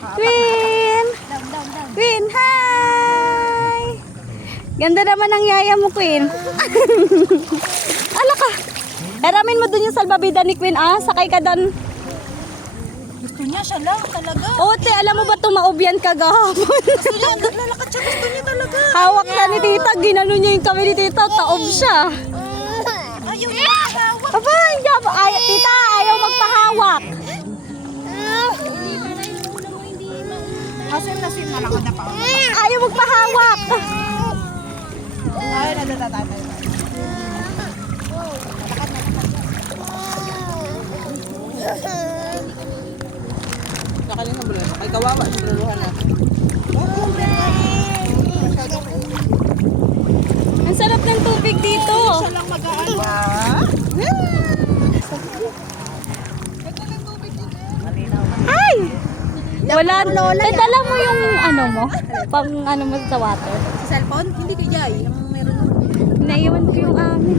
Queen! Queen, hi! Ganda naman ang yaya mo, Queen. Ala ka! Eramin mo dun yung salbabida ni Queen, ah. Sakay ka dun. Gusto niya siya lang talaga. Ote, alam mo ba tumaubyan ka gahapon? Gusto niya, naglalakad siya. Gusto niya talaga. Hawak ka ni tita, ginano niya yung kami ni tita, taob siya. Ayaw niya magpahawak. Aba, tita, ayaw magpahawak. Asin na lang kada pa. Ayaw magpahawak. Ay, nadatatay. Nakaling na bulan. Ay, kawawa. Sinaluhan na. Ang sarap ng tubig dito. Siya lang mag-aano. Ay! Wala. Eh, dala mo yung ano mo? Pang ano mo sa water. Sa cellphone? Hindi kay Jai. Ang meron. Naiwan ko yung amin.